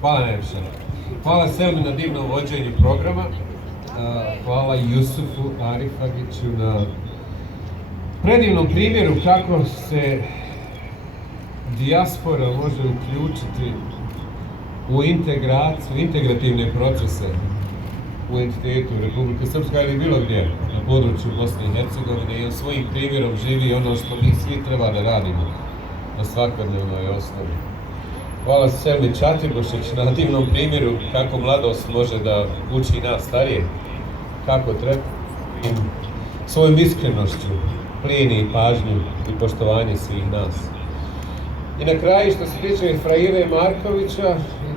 Hvala najviše. Hvala Selmi na divnom vođenju programa. Hvala Jusufu Arifagiću na predivnom primjeru kako se dijaspora može uključiti u integraciju, integrativne procese u entitetu Republike Srpske ili bilo gdje na području Bosne i Hercegovine i on svojim primjerom živi ono što mi svi treba da radimo na svakodnevnoj osnovi. Hvala Selmi Čatibošić na divnom primjeru kako mladost može da uči nas starije, kako treba i svojom iskrenošću plijeni pažnju i poštovanje svih nas. I na kraju, što se tiče Fraile Markovića,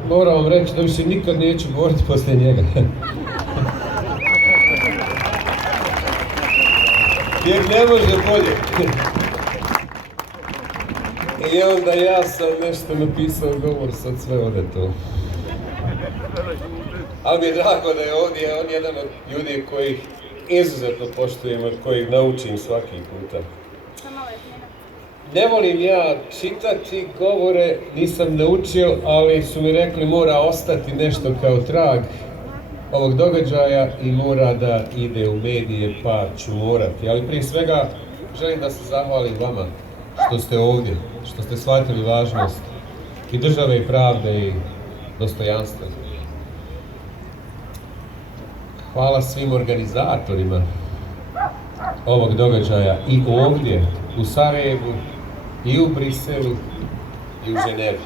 moram vam reći da više nikad neću govoriti poslije njega. Jer ne može bolje. I onda ja sam nešto napisao govor, sad sve ode to. Ali mi je drago da je ovdje, on je jedan od ljudi kojih izuzetno poštujem, od kojih naučim svaki puta. Ne volim ja čitati govore, nisam naučio, ali su mi rekli mora ostati nešto kao trag ovog događaja i mora da ide u medije, pa ću morati. Ali prije svega želim da se zahvalim vama što ste ovdje, što ste shvatili važnost i države i pravde i dostojanstva. Hvala svim organizatorima ovog događaja i ovdje u Sarajevu, i u Briselu, i u Ženevi.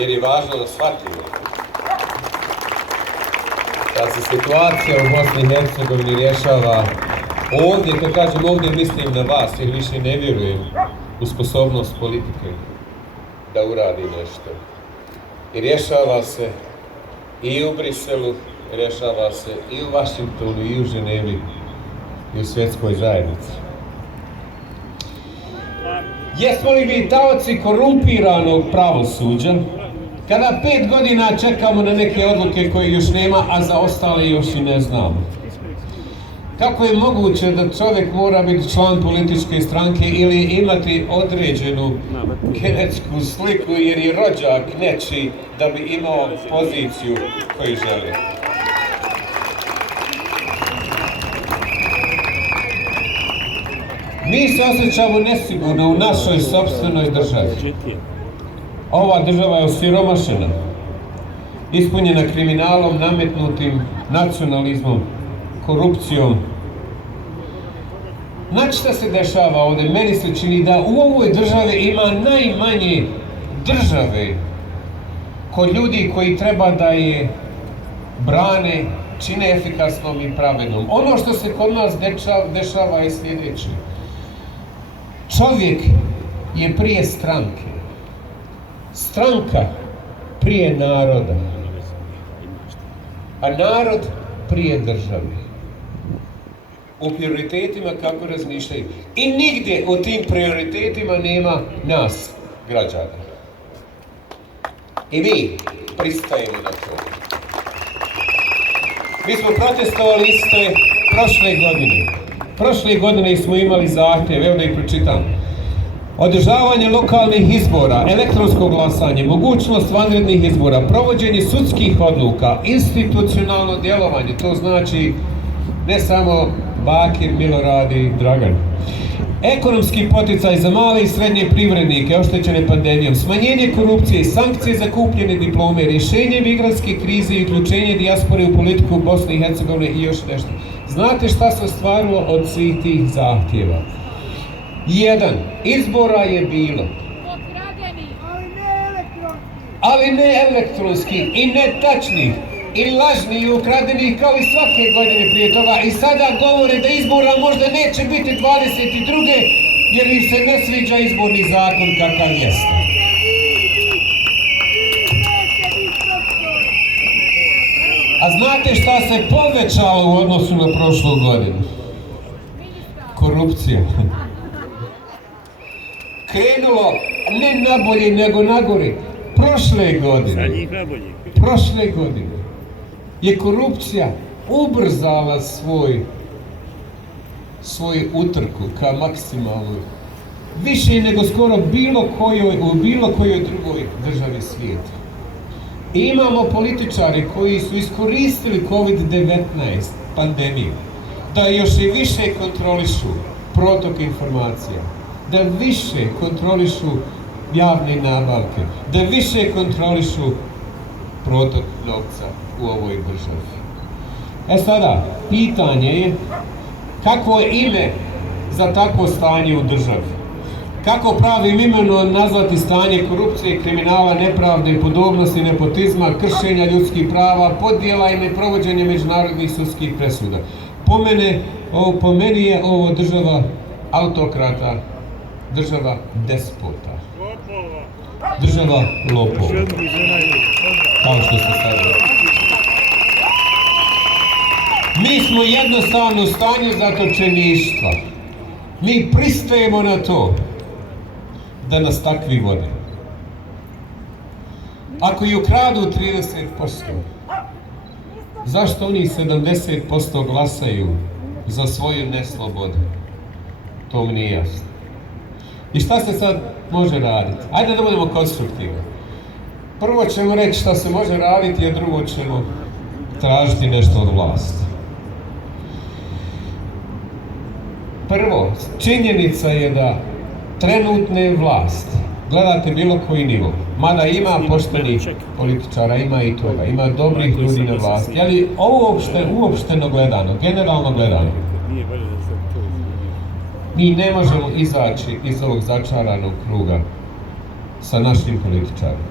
Jer je važno da shvatimo da se situacija u Bosni i Hercegovini rješava ovdje, kad kažem ovdje mislim na vas, jer više ne vjerujem u sposobnost politike da uradi nešto. I rješava se i u Briselu, rješava se i u Vašingtonu, i u Ženevi, i u svjetskoj zajednici. Jesmo li mi taoci korumpiranog pravosuđa, kada 5 godina čekamo na neke odluke koje još nema, a za ostale još i ne znamo? Kako je moguće da čovjek mora biti član političke stranke ili imati određenu genetsku sliku jer je rođak nečiji da bi imao poziciju koju želi? Mi se osjećamo nesigurno u našoj sopstvenoj državi. Ova država je osiromašena, ispunjena kriminalom, nametnutim nacionalizmom, korupcijom. Znači šta se dešava ovdje? Meni se čini da u ovoj državi ima najmanje države kod ljudi koji treba da je brane, čine efikasnom i pravednom. Ono što se kod nas dešava je sljedeće. Čovjek je prije stranke, stranka prije naroda, a narod prije države. U prioritetima kako razmišljaju. I nigdje u tim prioritetima nema nas, građana. I mi pristajemo na to. Mi smo protestovali iste prošle godine. Prošle godine smo imali zahtjev, evo da ih pročitam. Održavanje lokalnih izbora, elektronsko glasanje, mogućnost vanrednih izbora, provođenje sudskih odluka, institucionalno djelovanje, to znači ne samo Bakir, Milorad i Dragan. Ekonomski poticaj za male i srednje privrednike oštećene pandemijom, smanjenje korupcije, sankcije za kupljene diplome, rješenje migrantske krize i uključenje dijaspore u politiku Bosne i Hercegovine i još nešto. Znate šta se ostvarilo od svih tih zahtjeva? 1. Izbora je bilo. Ali ne elektronski i ne tačnih i lažnih i ukradenih kao i svake godine prije toga. I sada govore da izbora možda neće biti 22. jer im se ne sviđa izborni zakon kakav jeste. A znate šta se povećalo u odnosu na prošlu godinu? Korupcija. Krenulo ne nabolje nego nagore. Prošle godine je korupcija ubrzala svoju utrku ka maksimalnoj. Više nego skoro u bilo kojoj drugoj državi svijeta. I imamo političare koji su iskoristili COVID-19 pandemiju da još i više kontrolišu protok informacija, da više kontrolišu javne nabavke, da više kontrolišu protok novca u ovoj državi. E sada, pitanje je kakvo je ime za takvo stanje u državi? Kako pravim imenom nazvati stanje korupcije, kriminala, nepravde, podobnosti, nepotizma, kršenja ljudskih prava, podjela i neprovođenja međunarodnih sudskih presuda? Po meni je ovo država autokrata, država despota, država lopova, kao što se sad rekli. Mi smo jednostavno u stanju zatočeništva. Mi pristajemo na to da nas takvi vode. Ako i ukradu 30%, zašto oni 70% glasaju za svoju neslobodu? To mi nije jasno. I šta se sad može raditi? Ajde da budemo konstruktivni. Prvo ćemo reći šta se može raditi, a drugo ćemo tražiti nešto od vlasti. Prvo, činjenica je da trenutne vlasti, gledate bilo koji nivo, mada ima poštenih političara, ima i toga, ima dobrih ljudi na vlasti, ali ovo uopšteno gledano, generalno gledano, mi ne možemo izaći iz ovog začaranog kruga sa našim političarima.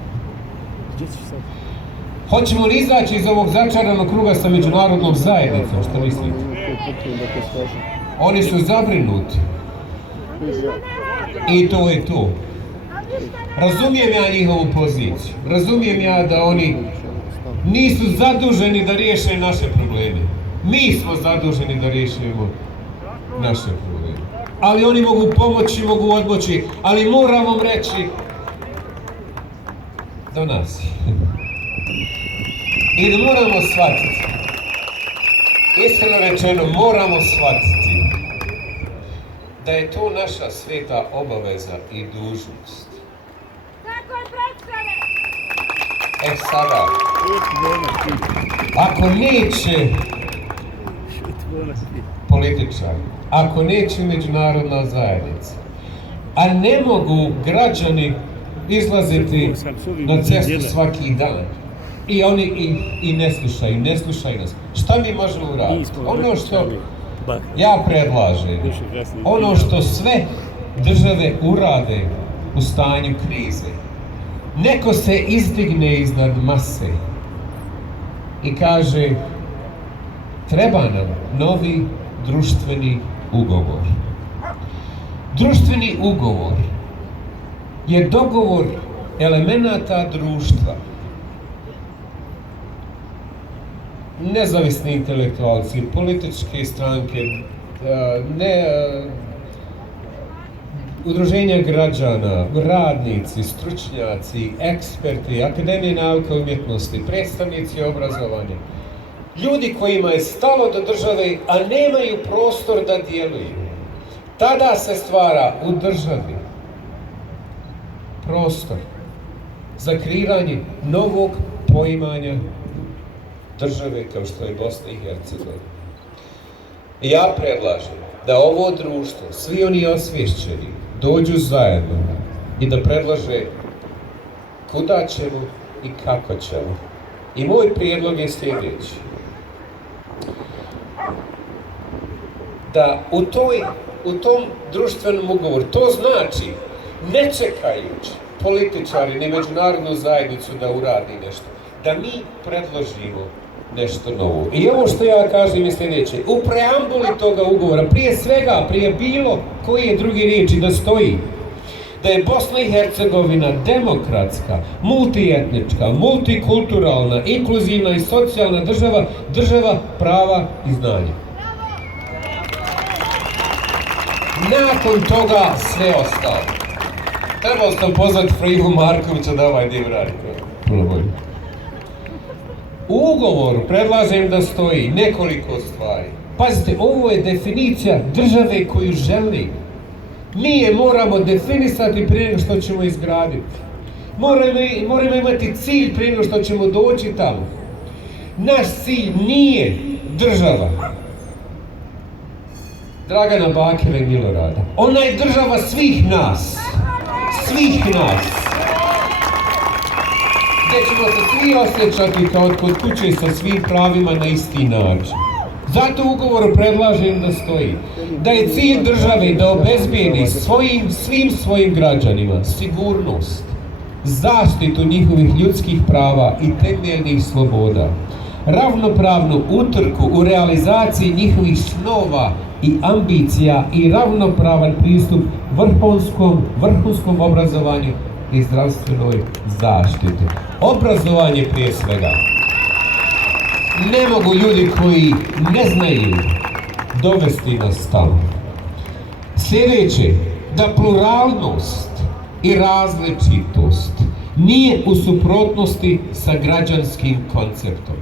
Hoćemo li izaći iz ovog začaranog kruga sa međunarodnom zajednicom, što mislite? Oni su zabrinuti. I to je to. Razumijem ja njihovu poziciju. Razumijem ja da oni nisu zaduženi da riješe naše probleme. Mi smo zaduženi da riješimo naše probleme. Ali oni mogu pomoći, mogu odmoći, ali moram vam reći do nas. I da moramo shvatiti, iskreno rečeno, moramo shvatiti da je to naša sveta obaveza i dužnost. E sada, ako neće političari, ako neće međunarodna zajednica, a ne mogu građani izlaziti na cestu svaki dan, i oni i ne slušaju nas. Šta mi možemo uraditi? Ono što ja predlažem, ono što sve države urade u stanju krize, neko se izdigne iznad mase i kaže treba nam novi društveni ugovor. Društveni ugovor je dogovor elemenata društva. Nezavisni intelektualci, političke stranke, udruženja građana, radnici, stručnjaci, eksperti, akademije nauka i umjetnosti, predstavnici obrazovanja, ljudi kojima je stalo do države, a nemaju prostor da djeluju. Tada se stvara u državi prostor za kreiranje novog poimanja države kao što je Bosna i Hercegovina. Ja predlažem da ovo društvo, svi oni osvješćeni, dođu zajedno i da predlaže kuda ćemo i kako ćemo. I moj prijedlog je sljedeći. Da u tom društvenom ugovoru, to znači ne čekajući političari ni međunarodnu zajednicu da uradi nešto, da mi predložimo nešto novo. I ovo što ja kažem je sljedeće. U preambuli toga ugovora, prije svega, prije bilo koje druge riječi da stoji da je Bosna i Hercegovina demokratska, multietnička, multikulturalna, inkluzivna i socijalna država, država prava i znanja. Nakon toga sve ostalo. Trebao sam pozvati Frihu Markovića da ovaj dio radi. Puno bolje. U ugovoru predlažem da stoji nekoliko stvari. Pazite, ovo je definicija države koju želi. Mi je moramo definisati prije nego što ćemo izgraditi. Moramo imati cilj prije nego što ćemo doći tamo. Naš cilj nije država Dragana Bakira i Milorada. Ona je država svih nas. Svih nas. Gdje ćemo se svi osjećati kao kod kuće sa svim pravima na isti način. Zato u ugovoru predlažem da stoji da je cilj države da obezbijedi svim svojim građanima sigurnost, zaštitu njihovih ljudskih prava i temeljnih sloboda, ravnopravnu utrku u realizaciji njihovih snova i ambicija i ravnopravan pristup vrhunskom obrazovanju i zdravstvenoj zaštiti. Obrazovanje prije svega. Ne mogu ljudi koji ne znaju dovesti nas tamo. Sljedeće, da pluralnost i različitost nije u suprotnosti sa građanskim konceptom.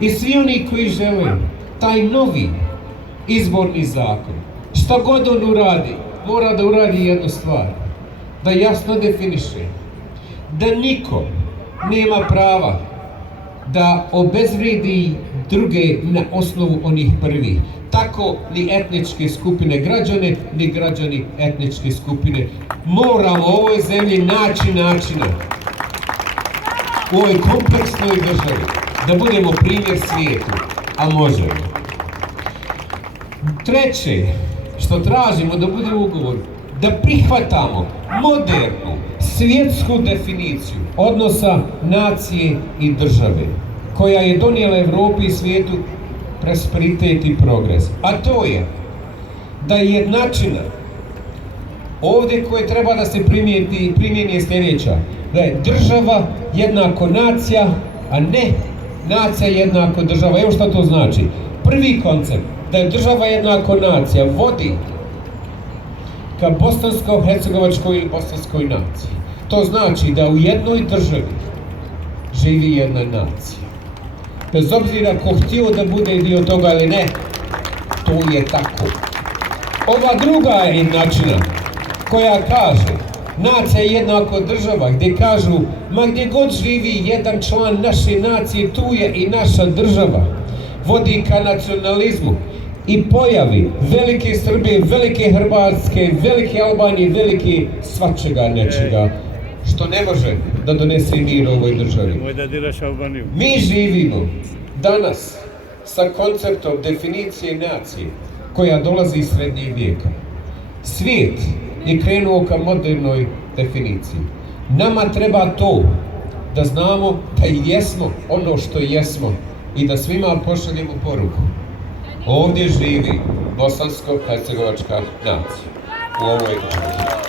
I svi oni koji žele taj novi izborni zakon, što god on uradi, mora da uradi jednu stvar, da jasno definiše da niko nema prava da obezvredi druge na osnovu onih prvih. Tako ni etničke skupine građane, ni građani etničke skupine. Moramo u ovoj zemlji naći načina, u ovoj kompleksnoj državi, da budemo primjer svijetu, a možemo. Treće, što tražimo da bude u ugovoru, da prihvatamo modernu svjetsku definiciju odnosa nacije i države, koja je donijela Evropi i svijetu prosperitet i progres. A to je da je jednačina ovdje koje treba da se primjeni je sljedeća, da je država jednako nacija, a ne nacija jednako država. Evo što to znači. Prvi koncept, da je država jednako nacija, vodi ka bosansko-hercegovačkoj ili bosanskoj naciji. To znači da u jednoj državi živi jedna nacija. Bez obzira ko htio da bude dio toga ili ne, to je tako. Ova druga je jednačina koja kaže nacija je jednako država, gdje kažu ma gdje god živi jedan član naše nacije, tu je i naša država. Vodi ka nacionalizmu i pojavi velike Srbije, velike Hrvatske, velike Albanije, velike svačega nečega, što ne može da donese mir u ovoj državi. Mi živimo danas sa konceptom definicije nacije koja dolazi iz srednjeg vijeka. Svijet je krenuo ka modernoj definiciji. Nama treba to da znamo da jesmo ono što jesmo i da svima pošaljemo poruku. Ovdje živi bosansko-hercegovačka nacija u ovoj državi.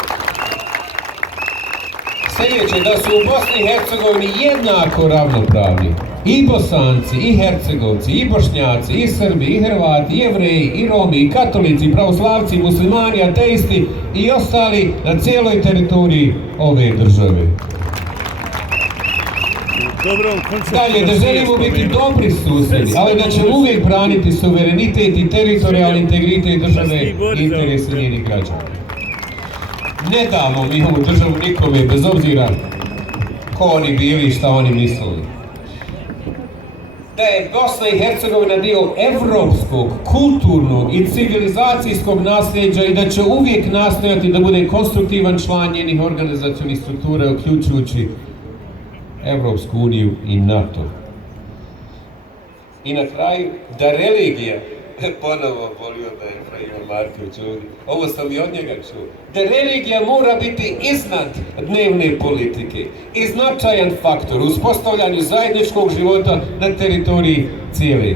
Sljedeće, da su u Bosni i Hercegovini jednako ravnopravni i Bosanci, i Hercegovci, i Bošnjaci, i Srbi, i Hrvati, i Jevreji, i Romi, i Katolici, i Pravoslavci, i Muslimani, ateisti i ostali na cijeloj teritoriji ove države. Dalje, da želimo biti dobri susjedi, ali da ćemo uvijek braniti suverenitet i teritorijalni integritet države i interese njenih građana. Ne damo mi ovu državu nikome, bez obzira ko oni bili i šta oni mislili. Da je Bosna i Hercegovina dio evropskog, kulturnog i civilizacijskog nasljeđa i da će uvijek nastojati da bude konstruktivan član njenih organizacionih struktura, uključujući Evropsku uniju i NATO. I na kraju, da religija, ponovo volio da je Efraim Marković ovdje, ovo sam i od njega čuo, da religija mora biti iznad dnevne politike i značajan faktor u uspostavljanju zajedničkog života na teritoriji cijele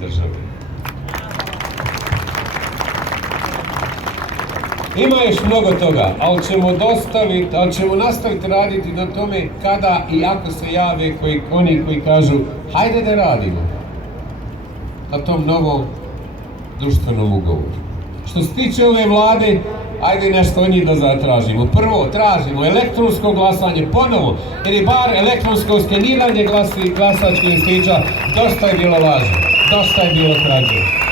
države. Ima još mnogo toga, ali ćemo nastaviti raditi na tome kada i ako se jave oni koji kažu hajde da radimo na tom novom društvenom ugovoru. Što se tiče ove vlade, ajde nešto od njih da zatražimo. Prvo, tražimo elektronsko glasanje ponovo, jer je bar elektronsko skeniranje glasačkih listića, dosta je bilo laži, dosta je bilo krađe.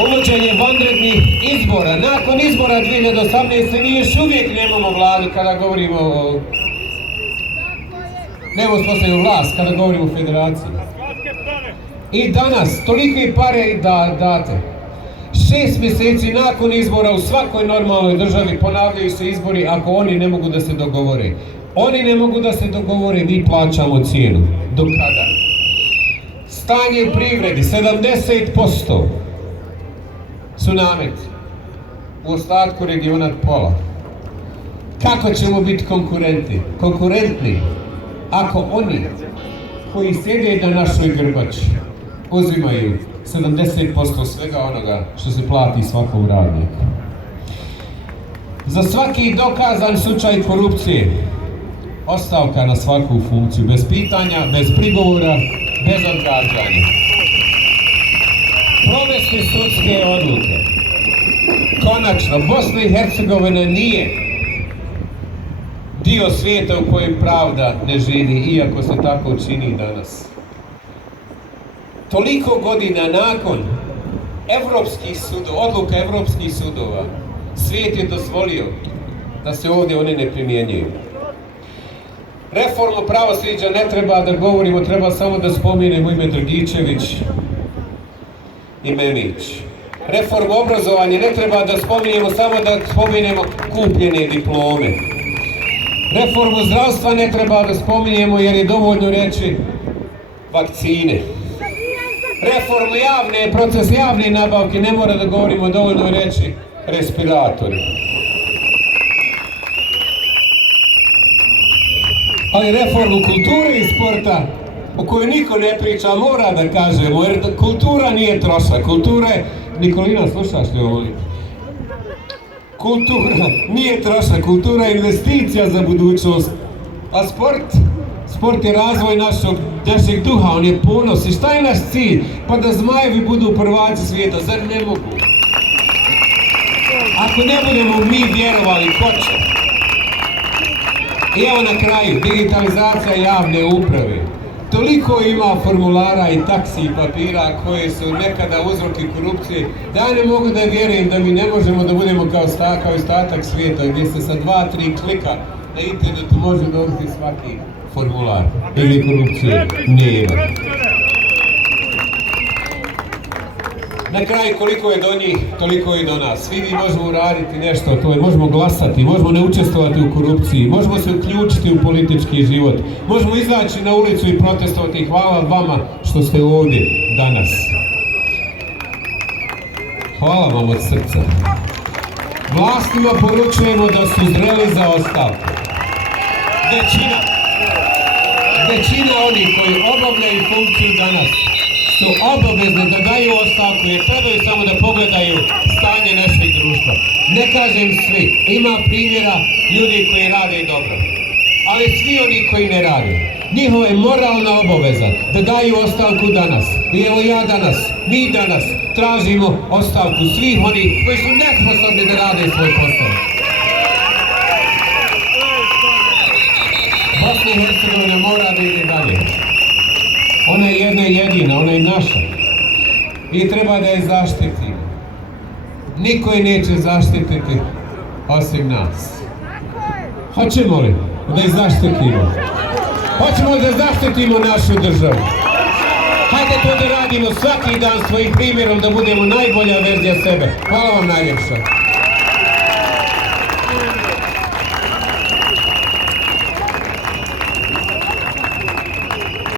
uvođenje vanrednih izbora. Nakon izbora 2018. mi još uvijek nemamo vladu kada govorimo o... Nemamo uspostavljenu vlast kada govorimo o federaciji. I danas, tolike pare da date. 6 mjeseci nakon izbora u svakoj normalnoj državi ponavljaju se izbori ako oni ne mogu da se dogovore. Oni ne mogu da se dogovore, mi plaćamo cijenu. Do kada? Stanje u privredi, 70% su nameti. U ostatku regiona pola. Kako ćemo biti konkurentni ako oni koji sjede na našoj grbači uzimaju 70% svega onoga što se plati svakom radniku? Za svaki dokazan slučaj korupcije ostavka na svaku funkciju, bez pitanja, bez prigovora, bez odgađanja. Provesti sudske odluke. Konačno, Bosna i Hercegovina nije dio svijeta u kojem pravda ne živi, iako se tako čini danas. Toliko godina nakon odluka evropskih sudova, svijet je dozvolio da se ovdje one ne primjenjuju. Reformu pravosuđa ne treba da govorimo, treba samo da spomenemo ime Dragičević i Memić. Reformu obrazovanja ne treba da spominjemo, samo da spomenemo kupljene diplome. Reformu zdravstva ne treba da spominjemo jer je dovoljno reći vakcine. Reformu proces javne nabavke ne mora da govorimo, dovoljno reći respiratori. Ali reformu kulture i sporta, o kojoj niko ne priča, mora da kažemo, jer kultura nije trošak. Kultura je... Nikolina, slušaš li ovo? Kultura nije trošak, kultura je investicija za budućnost. A sport je razvoj našeg duha, on je ponos. I šta je naš cilj? Pa da Zmajevi budu prvaci svijeta, zar ne mogu? Ako ne budemo mi vjerovali, ko će? I evo na kraju, digitalizacija javne uprave. Toliko ima formulara i taksi i papira koje su nekada uzroki korupcije, da ja ne mogu da vjerujem da mi ne možemo da budemo kao ostatak svijeta gdje se sa 2-3 klika na internetu može dobiti svaki formular ili korupcije nema. Na kraju, koliko je do njih, toliko je do nas. Svi mi možemo uraditi nešto, to je, možemo glasati, možemo ne učestvovati u korupciji, možemo se uključiti u politički život, možemo izaći na ulicu i protestovati. Hvala vama što ste ovdje danas. Hvala vam od srca. Vlastima poručujemo da su zreli za ostavku. Većina onih koji obavljaju funkciju danas su obavezni da daju ostavku jer trebaju samo da pogledaju stanje našeg društva. Ne kažem svi, ima primjera ljudi koji rade dobro, ali svi oni koji ne rade, njihova je moralna obaveza da daju ostavku danas. I evo ja danas, mi danas tražimo ostavku svih onih koji su nesposobni da rade svoj posao. Bosna i Hercegovina mora da ide dalje. Ona je jedna i jedina, ona je naša. I treba da je zaštitimo. Niko je neće zaštititi osim nas. Hoćemo li da je zaštitimo? Hoćemo li da zaštitimo našu državu? Hajde to da radimo svaki dan svojim primjerom da budemo najbolja verzija sebe. Hvala vam najljepša.